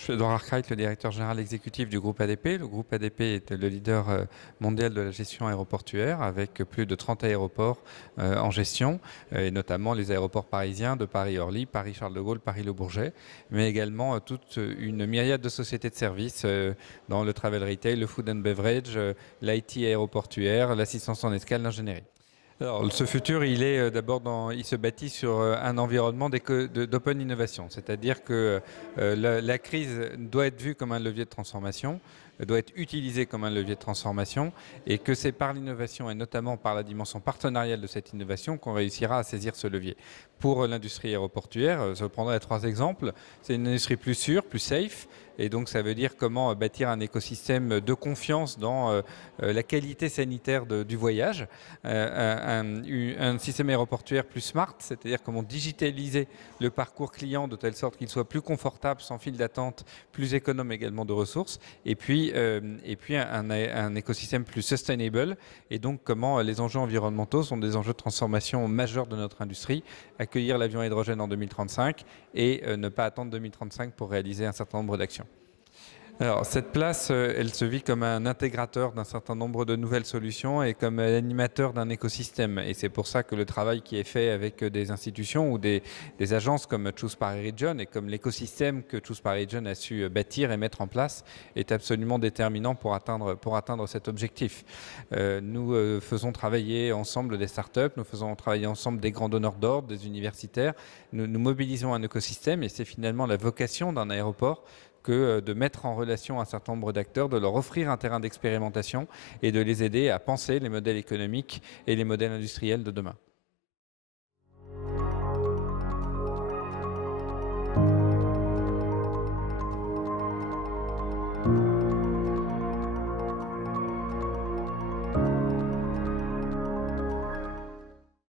Je suis Edouard Arkwright, le directeur général exécutif du groupe ADP. Le groupe ADP est le leader mondial de la gestion aéroportuaire avec plus de 30 aéroports en gestion, et notamment les aéroports parisiens de Paris-Orly, Paris-Charles de Gaulle, Paris-Le Bourget, mais également toute une myriade de sociétés de services dans le travel retail, le food and beverage, l'IT aéroportuaire, l'assistance en escale, l'ingénierie. Alors, ce futur, il se bâtit sur un environnement d'open innovation, c'est-à-dire que la crise doit être vue comme un levier de transformation, doit être utilisée comme un levier de transformation, et que c'est par l'innovation et notamment par la dimension partenariale de cette innovation qu'on réussira à saisir ce levier. Pour l'industrie aéroportuaire, je prendrai 3 exemples. C'est une industrie plus sûre, plus safe, et donc ça veut dire comment bâtir un écosystème de confiance dans la qualité sanitaire du voyage. Un système aéroportuaire plus smart, c'est-à-dire comment digitaliser le parcours client de telle sorte qu'il soit plus confortable, sans file d'attente, plus économe également de ressources, et puis un écosystème plus sustainable, et donc comment les enjeux environnementaux sont des enjeux de transformation majeurs de notre industrie, accueillir l'avion à hydrogène en 2035 et ne pas attendre 2035 pour réaliser un certain nombre d'actions. Alors, cette place, elle se vit comme un intégrateur d'un certain nombre de nouvelles solutions et comme animateur d'un écosystème. Et c'est pour ça que le travail qui est fait avec des institutions ou des agences comme Choose Paris Region et comme l'écosystème que Choose Paris Region a su bâtir et mettre en place est absolument déterminant pour atteindre cet objectif. Nous faisons travailler ensemble des startups, nous faisons travailler ensemble des grands donneurs d'ordre, des universitaires. Nous mobilisons un écosystème et c'est finalement la vocation d'un aéroport que de mettre en relation un certain nombre d'acteurs, de leur offrir un terrain d'expérimentation et de les aider à penser les modèles économiques et les modèles industriels de demain.